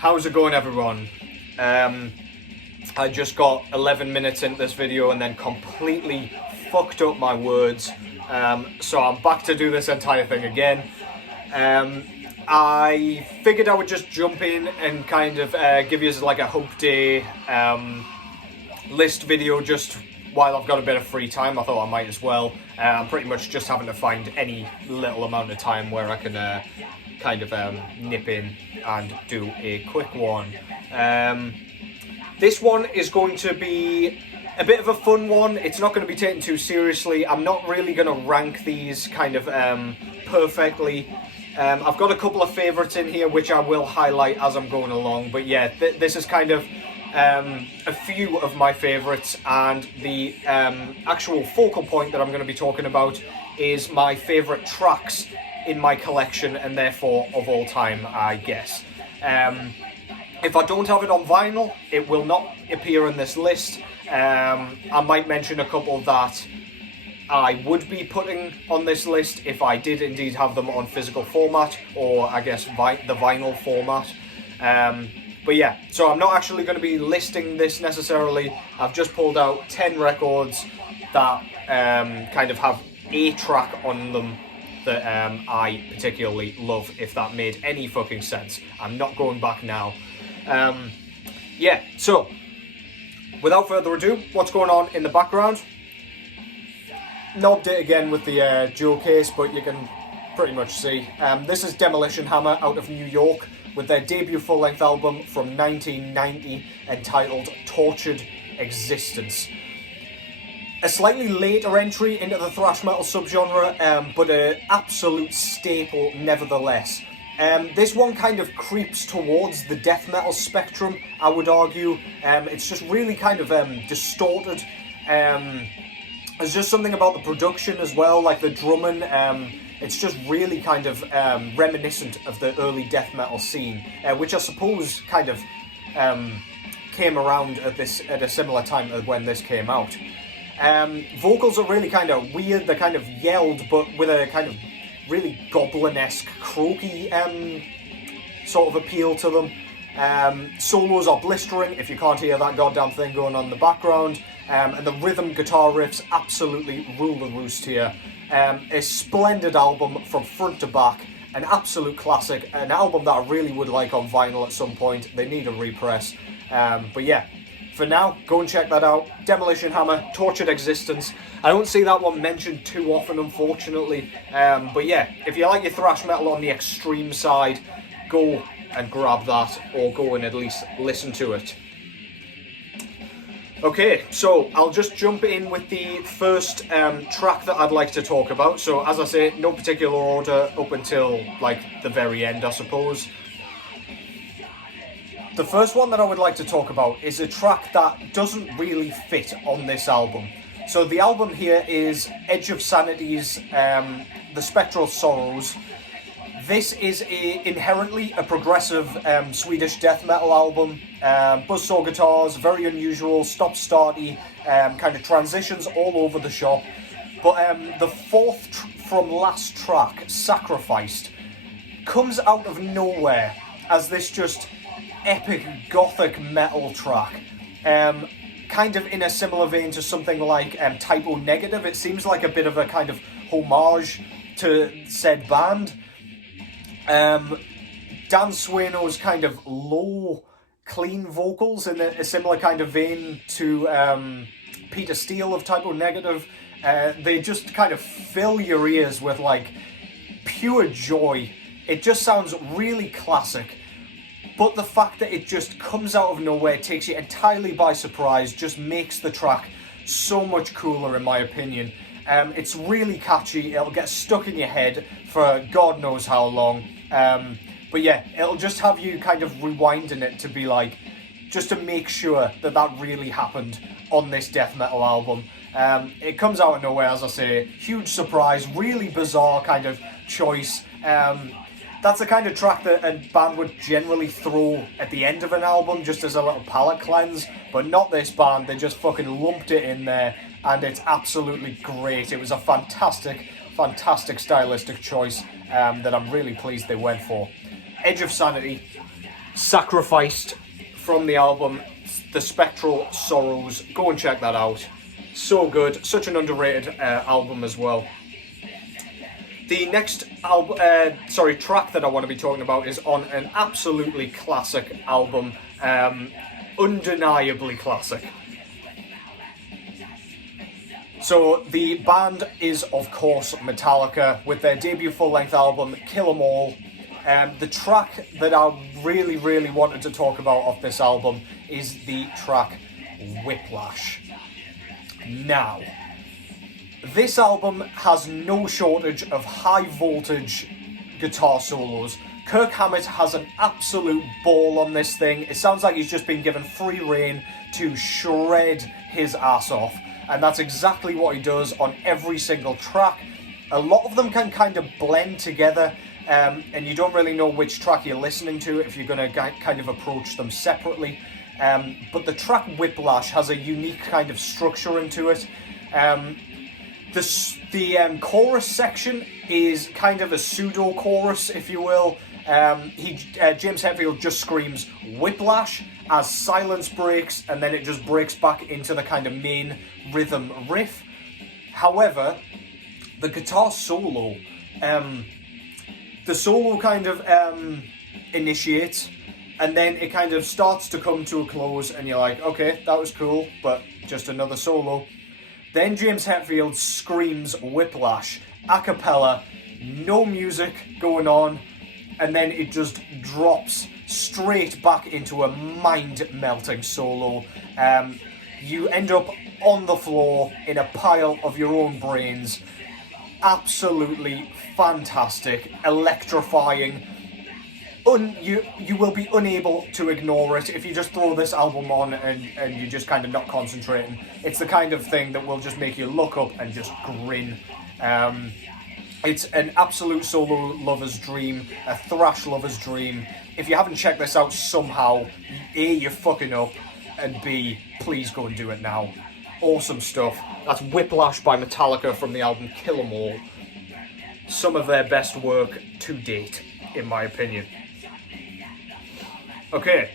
How's it going, everyone? I just got 11 minutes into this video and then completely fucked up my words. So I'm back to do this entire thing again. I figured I would just jump in and kind of give you like a Hope Day list video just while I've got a bit of free time. I thought I might as well. I'm pretty much just having to find any little amount of time where I can kind of nip in and do a quick one. This one is going to be a bit of a fun one. It's not going to be taken too seriously. I'm not really going to rank these kind of perfectly. I've got a couple of favourites in here which I will highlight as I'm going along, but yeah, this is kind of a few of my favourites, and the actual focal point that I'm going to be talking about is my favourite tracks in my collection, and therefore of all time, I guess. If I don't have it on vinyl, it will not appear in this list. I might mention a couple that I would be putting on this list if I did indeed have them on physical format, or I guess the vinyl format. But yeah, so I'm not actually going to be listing this necessarily. I've just pulled out 10 records that kind of have a track on them that I particularly love, if that made any fucking sense. I'm not going back now. Yeah, so without further ado, what's going on in the background? Knobbed it again with the jewel case, but you can pretty much see. This is Demolition Hammer out of New York with their debut full-length album from 1990 entitled Tortured Existence. A slightly later entry into the thrash metal subgenre, but an absolute staple nevertheless. This one kind of creeps towards the death metal spectrum, I would argue. It's just really kind of distorted. There's just something about the production as well, like the drumming. It's just really kind of reminiscent of the early death metal scene, which I suppose kind of came around at a similar time as when this came out. Vocals are really kind of weird. They're kind of yelled, but with a kind of really goblin-esque, croaky sort of appeal to them. Solos are blistering, if you can't hear that goddamn thing going on in the background. And the rhythm guitar riffs absolutely rule the roost here. A splendid album from front to back, an absolute classic, an album that I really would like on vinyl at some point. They need a repress. But yeah, for now, go and check that out. Demolition Hammer, Tortured Existence. I don't see that one mentioned too often, unfortunately. But yeah, if you like your thrash metal on the extreme side, go and grab that, or go and at least listen to it. Okay, so I'll just jump in with the first track that I'd like to talk about. So as I say, no particular order up until like the very end, I suppose. The first one that I would like to talk about is a track that doesn't really fit on this album. So the album here is Edge of Sanity's The Spectral Sorrows. This is inherently a progressive Swedish death metal album. Buzzsaw guitars, very unusual, stop-starty, kind of transitions all over the shop. But the fourth from last track, Sacrificed, comes out of nowhere as this just epic gothic metal track. Kind of in a similar vein to something like Typo Negative. It seems like a bit of a kind of homage to said band. Dan Sueno's kind of low, clean vocals in a similar kind of vein to Peter Steele of Typo Negative. They just kind of fill your ears with like pure joy. It just sounds really classic. But the fact that it just comes out of nowhere, takes you entirely by surprise, just makes the track so much cooler in my opinion. It's really catchy, it'll get stuck in your head for God knows how long. But yeah, it'll just have you kind of rewinding it to be like, just to make sure that that really happened on this death metal album. It comes out of nowhere, as I say, huge surprise, really bizarre kind of choice. That's the kind of track that a band would generally throw at the end of an album just as a little palate cleanse, but not this band. They just fucking lumped it in there, and it's absolutely great. It was a fantastic stylistic choice that I'm really pleased they went for. Edge of Sanity, Sacrificed from the album, The Spectral Sorrows. Go and check that out. So good. Such an underrated album as well. The next track that I want to be talking about is on an absolutely classic album. Undeniably classic. So the band is, of course, Metallica, with their debut full-length album, Kill 'Em All. The track that I really, really wanted to talk about off this album is the track Whiplash. Now, this album has no shortage of high-voltage guitar solos. Kirk Hammett has an absolute ball on this thing. It sounds like he's just been given free rein to shred his ass off. And that's exactly what he does on every single track. A lot of them can kind of blend together, and you don't really know which track you're listening to if you're going to kind of approach them separately. But the track Whiplash has a unique kind of structure into it. The chorus section is kind of a pseudo-chorus, if you will. James Hetfield just screams Whiplash as silence breaks, and then it just breaks back into the kind of main rhythm riff. However, the guitar solo, the solo kind of initiates, and then it kind of starts to come to a close, and you're like, okay, that was cool, but just another solo. Then James Hetfield screams Whiplash, a cappella, no music going on, and then it just drops straight back into a mind-melting solo. You end up on the floor in a pile of your own brains. Absolutely fantastic, electrifying. You will be unable to ignore it if you just throw this album on and you're just kind of not concentrating. It's the kind of thing that will just make you look up and just grin. It's an absolute solo lover's dream, a thrash lover's dream. If you haven't checked this out somehow, A, you're fucking up, and B, please go and do it now. Awesome stuff. That's Whiplash by Metallica from the album Kill 'Em All. Some of their best work to date, in my opinion. Okay,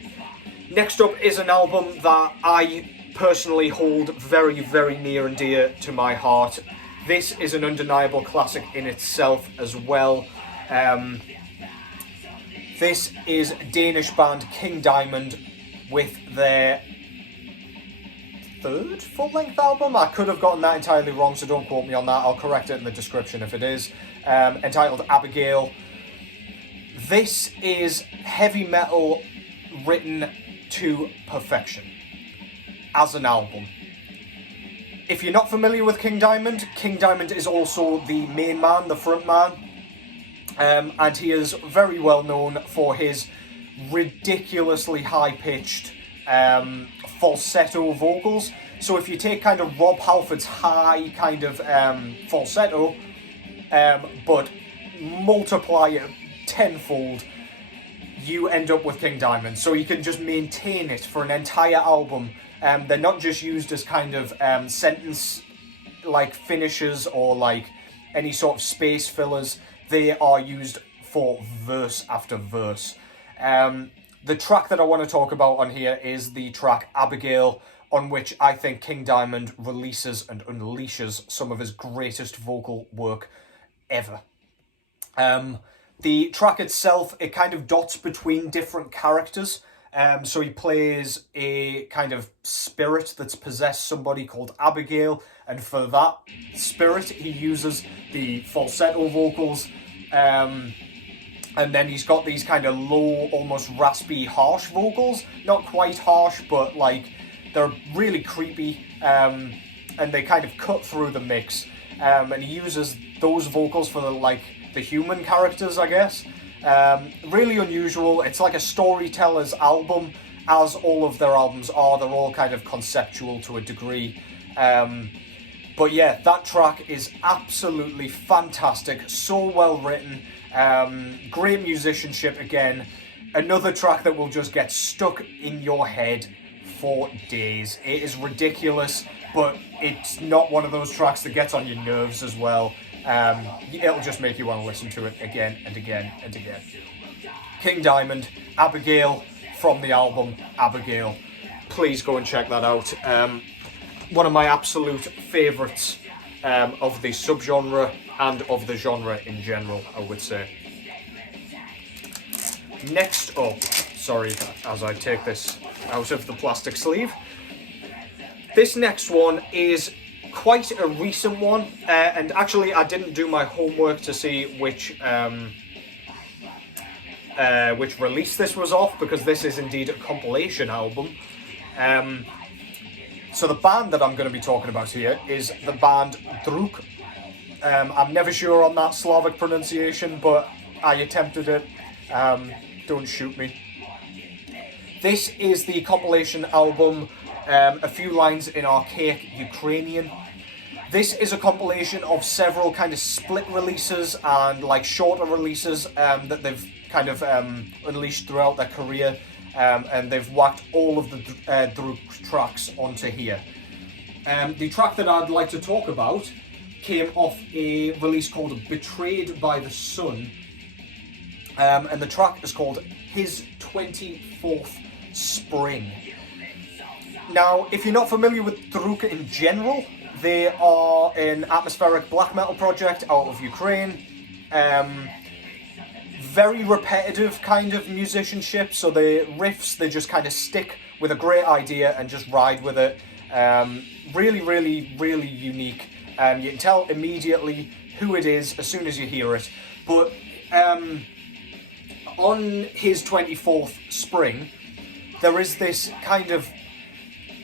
next up is an album that I personally hold very, very near and dear to my heart. This is an undeniable classic in itself as well. This is Danish band King Diamond with their third full-length album. I could have gotten that entirely wrong, so don't quote me on that. I'll correct it in the description if it is. Entitled Abigail. This is heavy metal written to perfection as an album. If you're not familiar with King Diamond is also the main man, the front man, and he is very well known for his ridiculously high-pitched falsetto vocals. So if you take kind of Rob Halford's high kind of falsetto, but multiply it tenfold, you end up with King Diamond. So you can just maintain it for an entire album. They're not just used as kind of sentence like finishers or like any sort of space fillers. They are used for verse after verse. The track that I want to talk about on here is the track Abigail, on which I think King Diamond releases and unleashes some of his greatest vocal work ever. The track itself, it kind of dots between different characters. So he plays a kind of spirit that's possessed somebody called Abigail, and for that spirit he uses the falsetto vocals, and then he's got these kind of low, almost raspy, harsh vocals. Not quite harsh, but like they're really creepy, and they kind of cut through the mix, and he uses those vocals for the human characters, I guess. Really unusual. It's like a storyteller's album, as all of their albums are. They're all kind of conceptual to a degree. But yeah, that track is absolutely fantastic. So well written. Great musicianship again. Another track that will just get stuck in your head for days. It is ridiculous, but it's not one of those tracks that gets on your nerves as well. It'll just make you want to listen to it again and again and again. King Diamond, Abigail, from the album, Abigail. Please go and check that out. One of my absolute favourites of the subgenre and of the genre in general, I would say. Next up, sorry as I take this out of the plastic sleeve. This next one is quite a recent one, and actually I didn't do my homework to see which release this was off, because this is indeed a compilation album. So the band that I'm going to be talking about here is the band Taruka. I'm never sure on that Slavic pronunciation, but I attempted it. Don't shoot me. This is the compilation album, A Few Lines in Archaic Ukrainian. This is a compilation of several kind of split releases and like shorter releases that they've kind of unleashed throughout their career, and they've whacked all of the Taruka tracks onto here. The track that I'd like to talk about came off a release called Betrayed by the Sun, and the track is called His 24th Spring. Now, if you're not familiar with Taruka in general, they are an atmospheric black metal project out of Ukraine. Very repetitive kind of musicianship, so the riffs, they just kind of stick with a great idea and just ride with it. Really, really, really unique. You can tell immediately who it is as soon as you hear it. But on His 24th Spring, there is this kind of,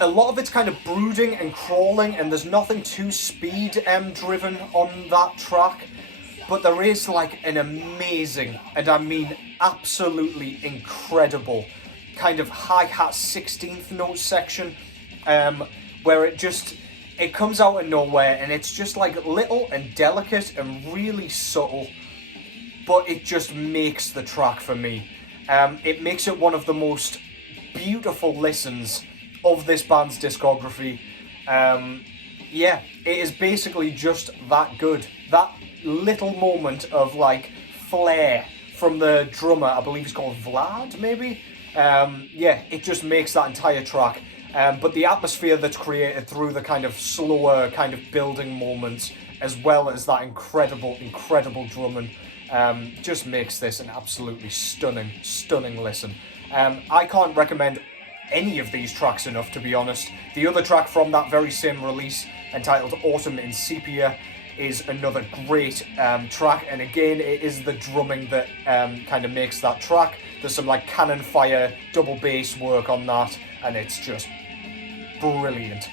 a lot of it's kind of brooding and crawling, and there's nothing too speed driven on that track. But there is like an amazing, and I mean absolutely incredible, kind of hi-hat 16th note section, where it comes out of nowhere, and it's just like little and delicate and really subtle, but it just makes the track for me. It makes it one of the most beautiful listens of this band's discography. Yeah, it is basically just that good. That little moment of like flair from the drummer, I believe he's called Vlad, maybe? Yeah, it just makes that entire track. But the atmosphere that's created through the kind of slower kind of building moments, as well as that incredible, incredible drumming, just makes this an absolutely stunning, stunning listen. I can't recommend any of these tracks enough, to be honest. The other track from that very same release, entitled Autumn in Sepia, is another great track, and again, it is the drumming that kind of makes that track. There's some like cannon fire double bass work on that, and it's just brilliant.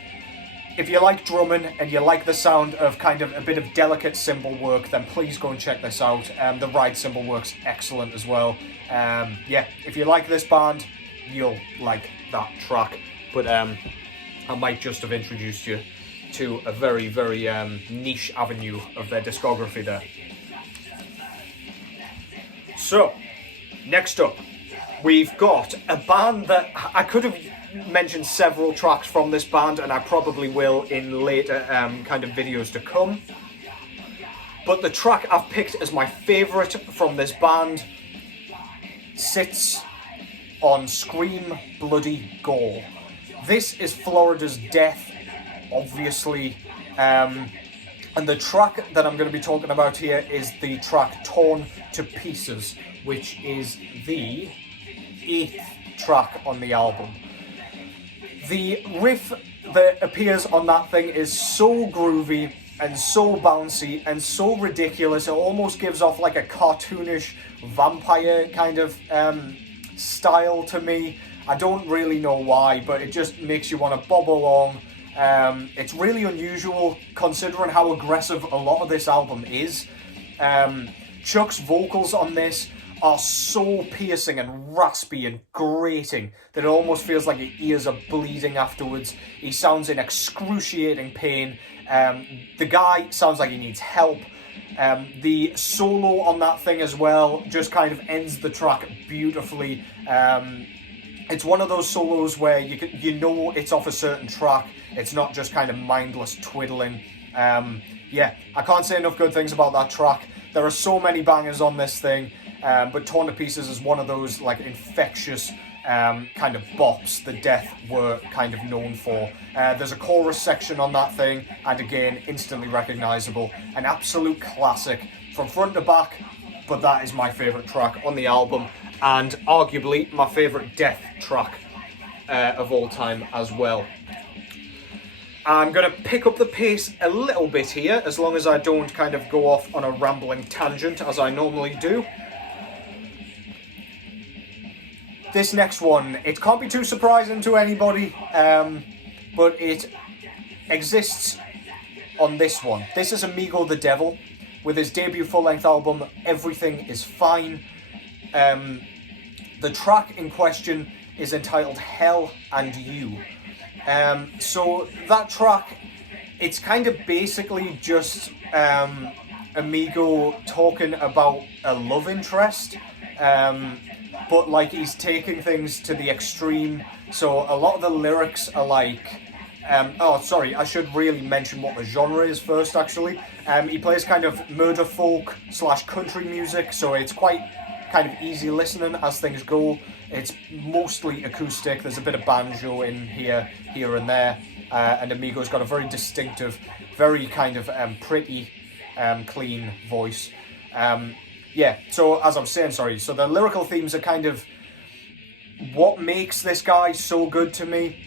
If you like drumming and you like the sound of kind of a bit of delicate cymbal work, then please go and check this out. The ride cymbal work's excellent as well. Yeah, if you like this band, you'll like that track. But I might just have introduced you to a very, very niche avenue of their discography there. So, next up, we've got a band that I could have mentioned several tracks from this band, and I probably will in later kind of videos to come. But the track I've picked as my favourite from this band sits on Scream Bloody Gore. This is Florida's Death, obviously, and the track that I'm going to be talking about here is the track Torn to Pieces, which is the 8th track on the album. The riff that appears on that thing is so groovy and so bouncy and so ridiculous, it almost gives off like a cartoonish vampire kind of style to me. I don't really know why, but it just makes you want to bob along. It's really unusual considering how aggressive a lot of this album is. Chuck's vocals on this are so piercing and raspy and grating that it almost feels like your ears are bleeding afterwards. He sounds in excruciating pain. The guy sounds like he needs help. The solo on that thing as well just kind of ends the track beautifully. It's one of those solos where you know it's off a certain track. It's not just kind of mindless twiddling. Yeah, I can't say enough good things about that track. There are so many bangers on this thing, but Torn to Pieces is one of those like infectious kind of bops that Death were kind of known for. There's a chorus section on that thing, and again, instantly recognisable. An absolute classic from front to back, but that is my favourite track on the album, and arguably my favourite Death track of all time as well. I'm going to pick up the pace a little bit here, as long as I don't kind of go off on a rambling tangent, as I normally do. This next one, it can't be too surprising to anybody, but it exists on this one. This is Amigo the Devil, with his debut full-length album, Everything Is Fine. The track in question is entitled Hell and You. So that track, it's kind of basically just Amigo talking about a love interest, but like he's taking things to the extreme. So a lot of the lyrics are like, I should really mention what the genre is first actually. He plays kind of murder folk / country music, so it's quite kind of easy listening as things go. It's mostly acoustic. There's a bit of banjo in here and there, and Amigo's got a very distinctive, very kind of pretty, clean voice. So as I'm saying, so the lyrical themes are kind of what makes this guy so good to me.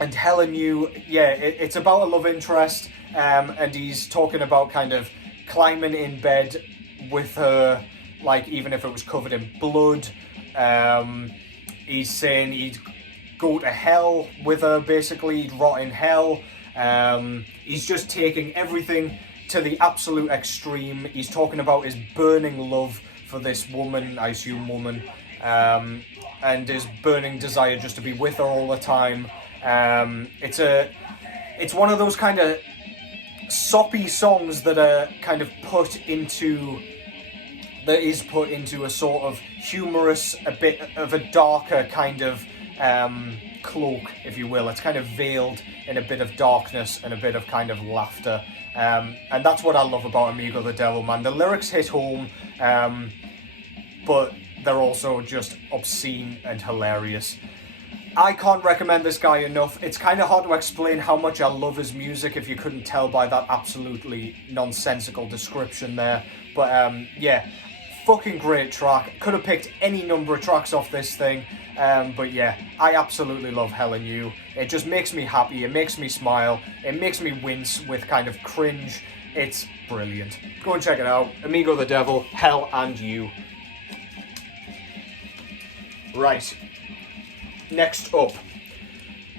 And Hell and You, it's about a love interest, and he's talking about kind of climbing in bed with her, like even if it was covered in blood. He's saying he'd go to hell with her, basically, he'd rot in hell. He's just taking everything to the absolute extreme. He's talking about his burning love for this woman, I assume woman, and his burning desire just to be with her all the time. It's one of those kind of soppy songs that are kind of put into a sort of humorous, a bit of a darker kind of cloak, if you will. It's kind of veiled in a bit of darkness and a bit of kind of laughter. And that's what I love about Amigo the Devil, man. The lyrics hit home, but they're also just obscene and hilarious. I can't recommend this guy enough. It's kind of hard to explain how much I love his music if you couldn't tell by that absolutely nonsensical description there. But fucking great track. Could have picked any number of tracks off this thing. But yeah, I absolutely love Hell and You. It just makes me happy. It makes me smile. It makes me wince with kind of cringe. It's brilliant. Go and check it out. Amigo the Devil, Hell and You. Right. Next up,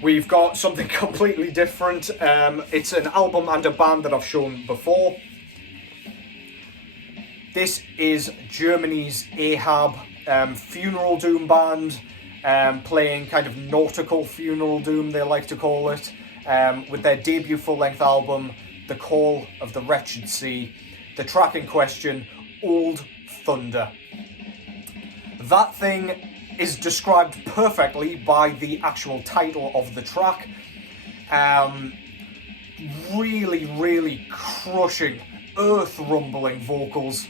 we've got something completely different. It's an album and a band that I've shown before. This is Germany's Ahab, funeral doom band, playing kind of nautical funeral doom, they like to call it, with their debut full-length album, The Call of the Wretched Sea. The track in question, Old Thunder. That thing is described perfectly by the actual title of the track. Really, really crushing, earth-rumbling vocals.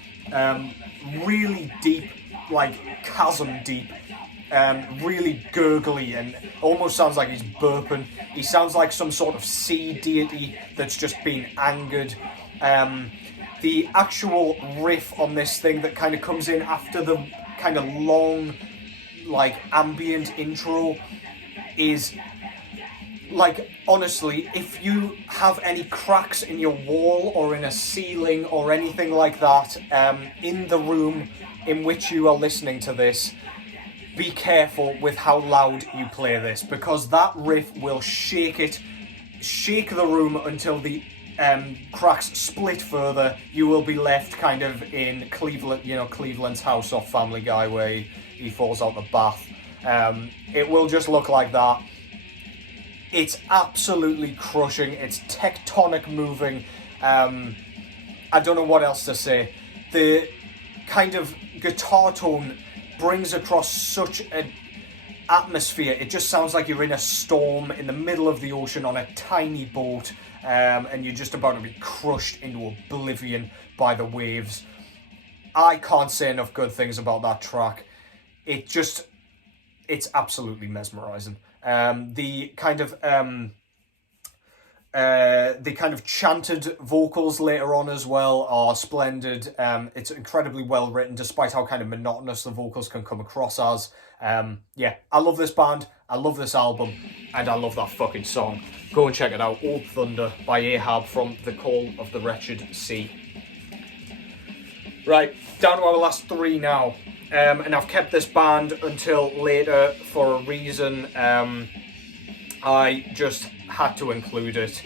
Really deep, like chasm deep. Really gurgly and almost sounds like he's burping. He sounds like some sort of sea deity that's just been angered. The actual riff on this thing that kind of comes in after the kind of long, like, ambient intro is, like, honestly, if you have any cracks in your wall or in a ceiling or anything like that, in the room in which you are listening to this, be careful with how loud you play this, because that riff will shake the room until the cracks split further. You will be left kind of in Cleveland, Cleveland's house off Family Guy where he falls out the bath. It will just look like that. It's absolutely crushing. It's tectonic moving. I don't know what else to say. The kind of guitar tone brings across such an atmosphere. It just sounds like you're in a storm in the middle of the ocean on a tiny boat, and you're just about to be crushed into oblivion by the waves. I can't say enough good things about that track. It's it's absolutely mesmerizing. The kind of chanted vocals later on as well are splendid. It's incredibly well written, despite how kind of monotonous the vocals can come across as. Yeah, I love this band, I love this album, and I love that fucking song. Go and check it out, Old Thunder by Ahab from The Call of the Wretched Sea. Right, down to our last three now. And I've kept this band until later for a reason. I just had to include it.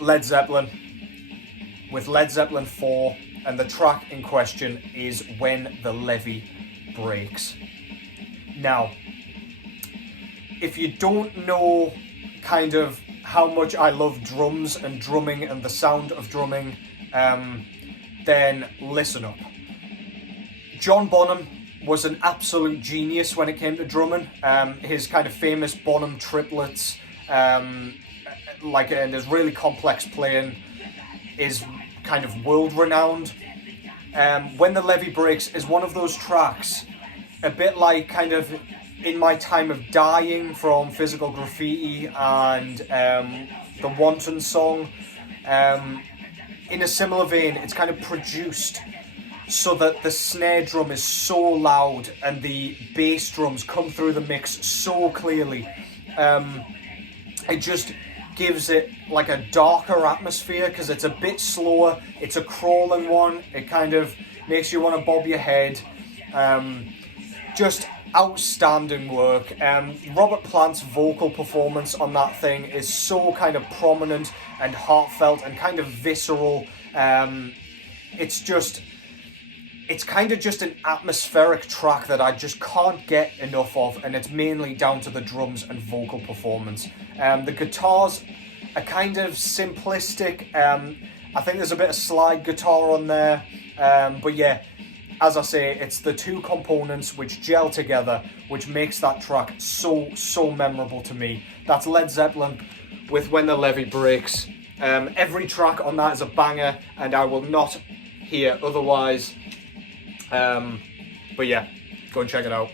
Led Zeppelin, with Led Zeppelin 4, and the track in question is When the Levee Breaks. Now, if you don't know kind of how much I love drums and drumming and the sound of drumming, then listen up. John Bonham was an absolute genius when it came to drumming. His kind of famous Bonham triplets, and his really complex playing is kind of world-renowned. When the Levee Breaks is one of those tracks, a bit like kind of In My Time of Dying from Physical Graffiti and the Wanton song. In a similar vein, it's kind of produced so that the snare drum is so loud and the bass drums come through the mix so clearly. It just gives it like a darker atmosphere because it's a bit slower, it's a crawling one, it kind of makes you want to bob your head. Just outstanding work. Robert Plant's vocal performance on that thing is so kind of prominent and heartfelt and kind of visceral. It's kind of just an atmospheric track that I just can't get enough of, and it's mainly down to the drums and vocal performance. The guitars are kind of simplistic. I think there's a bit of slide guitar on there, but yeah, as I say, it's the two components which gel together, which makes that track so memorable to me. That's Led Zeppelin with When the Levee Breaks. Every track on that is a banger, and I will not hear otherwise. But yeah, go and check it out.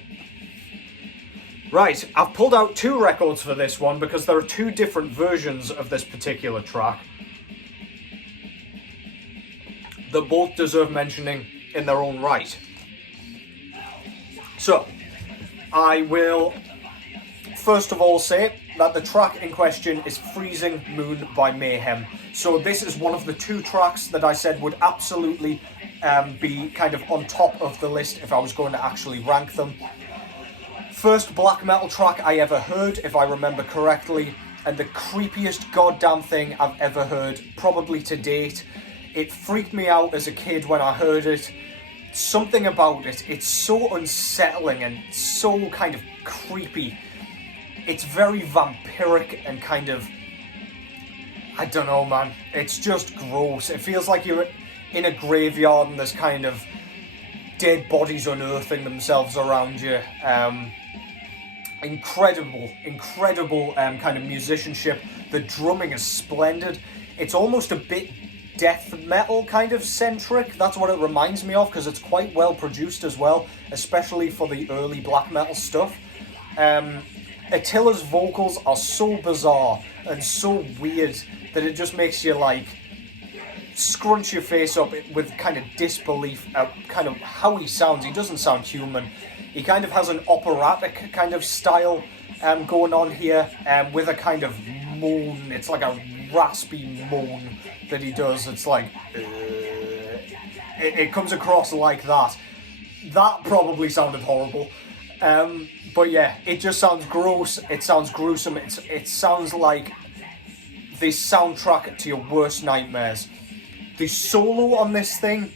Right, I've pulled out two records for this one because there are two different versions of this particular track that both deserve mentioning in their own right. So, I will first of all say that the track in question is Freezing Moon by Mayhem. So this is one of the two tracks that I said would absolutely be kind of on top of the list if I was going to actually rank them. First black metal track I ever heard, if I remember correctly, and the creepiest goddamn thing I've ever heard, probably to date. It freaked me out as a kid when I heard it. Something about it, it's so unsettling and so kind of creepy. It's very vampiric and kind of, I don't know, man. It's just gross. It feels like you're in a graveyard and there's kind of dead bodies unearthing themselves around you. Incredible kind of musicianship. The drumming is splendid. It's almost a bit death metal kind of centric. That's what it reminds me of because it's quite well produced as well, especially for the early black metal stuff. Attila's vocals are so bizarre and so weird that it just makes you like scrunch your face up with kind of disbelief at kind of how he sounds. He doesn't sound human. He kind of has an operatic kind of style going on here with a kind of moan. It's like a raspy moan that he does. It's like it comes across like that. That probably sounded horrible. But yeah, it just sounds gross, it sounds gruesome, it sounds like the soundtrack to your worst nightmares. The solo on this thing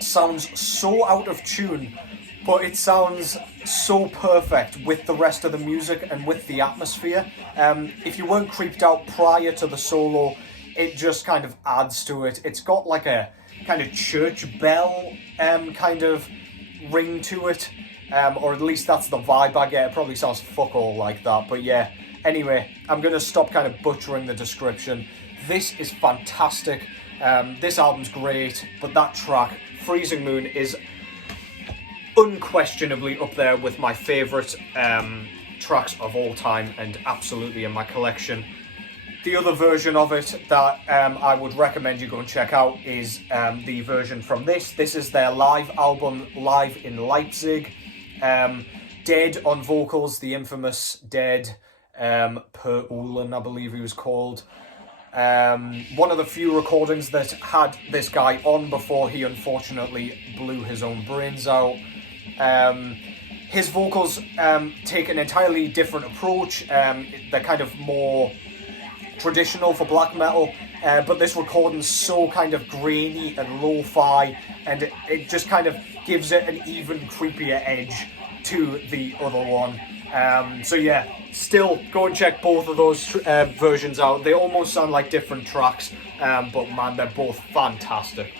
sounds so out of tune, but it sounds so perfect with the rest of the music and with the atmosphere. If you weren't creeped out prior to the solo, it just kind of adds to it. It's got like a kind of church bell kind of ring to it. Or at least that's the vibe I get. It probably sounds fuck all like that, but yeah. Anyway, I'm going to stop kind of butchering the description. This is fantastic. This album's great, but that track, Freezing Moon, is unquestionably up there with my favourite tracks of all time and absolutely in my collection. The other version of it that I would recommend you go and check out is the version from this. This is their live album, Live in Leipzig. Dead on vocals, the infamous Dead, Per Ulan, I believe he was called. One of the few recordings that had this guy on before he unfortunately blew his own brains out. His vocals take an entirely different approach. They're kind of more traditional for black metal, but this recording's so kind of grainy and lo-fi, and it just kind of gives it an even creepier edge to the other one. So yeah, still go and check both of those versions out. They almost sound like different tracks, but man, they're both fantastic.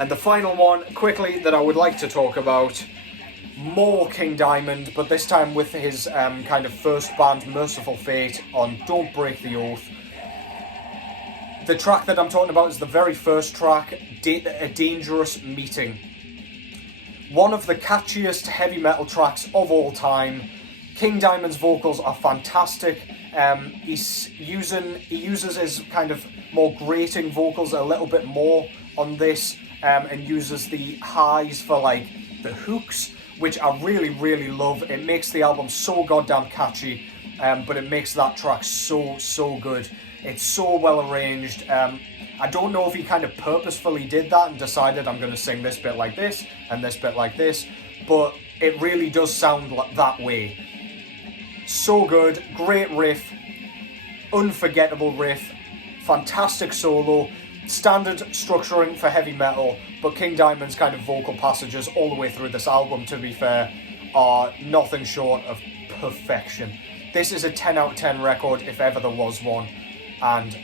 And the final one, quickly, that I would like to talk about, more King Diamond, but this time with his kind of first band, Merciful Fate, on Don't Break the Oath. The track that I'm talking about is the very first track, A Dangerous Meeting. One of the catchiest heavy metal tracks of all time. King Diamond's vocals are fantastic. He uses his kind of more grating vocals a little bit more on this, and uses the highs for like the hooks, which I really, really love. It makes the album so goddamn catchy, but it makes that track so good. It's so well arranged. I don't know if he kind of purposefully did that and decided I'm going to sing this bit like this and this bit like this, but it really does sound like that way. So good, great riff, unforgettable riff, fantastic solo, standard structuring for heavy metal, but King Diamond's kind of vocal passages all the way through this album, to be fair, are nothing short of perfection. This is a 10 out of 10 record if ever there was one, and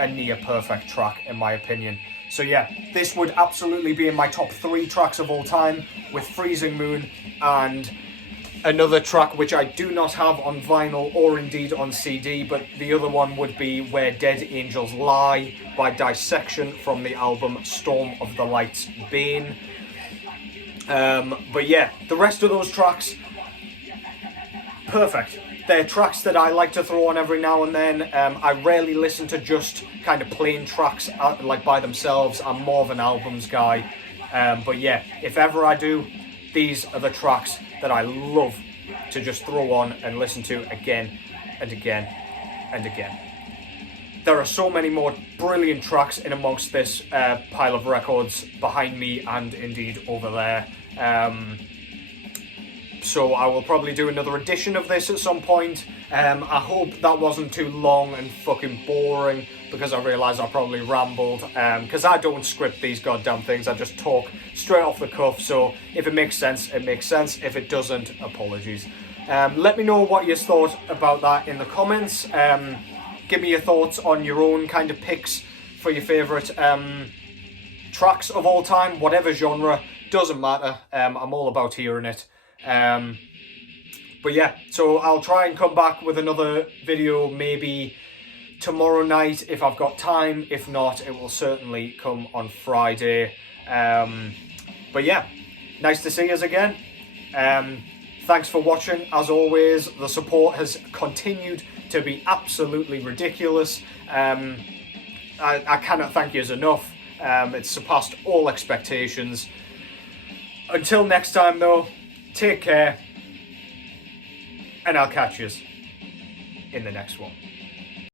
a near perfect track in my opinion. So yeah, this would absolutely be in my top 3 tracks of all time, with Freezing Moon and another track which I do not have on vinyl or indeed on CD, but the other one would be Where Dead Angels Lie by Dissection from the album Storm of the Light's Bane. But yeah, the rest of those tracks, perfect. They're tracks that I like to throw on every now and then. I rarely listen to just kind of plain tracks like by themselves. I'm more of an albums guy. But yeah, if ever I do, these are the tracks that I love to just throw on and listen to again and again and again. There are so many more brilliant tracks in amongst this pile of records behind me and indeed over there. So I will probably do another edition of this at some point. I hope that wasn't too long and fucking boring, because I realise I probably rambled, because I don't script these goddamn things. I just talk straight off the cuff, so if it makes sense, it makes sense. If it doesn't, apologies. Let me know what you thought about that in the comments. Give me your thoughts on your own kind of picks for your favourite tracks of all time, whatever genre, doesn't matter. I'm all about hearing it. But yeah, so I'll try and come back with another video maybe tomorrow night if I've got time. If not, it will certainly come on Friday. But yeah, nice to see us again. Thanks for watching. As always, the support has continued to be absolutely ridiculous. I cannot thank you enough. It's surpassed all expectations. Until next time though, take care, and I'll catch you in the next one.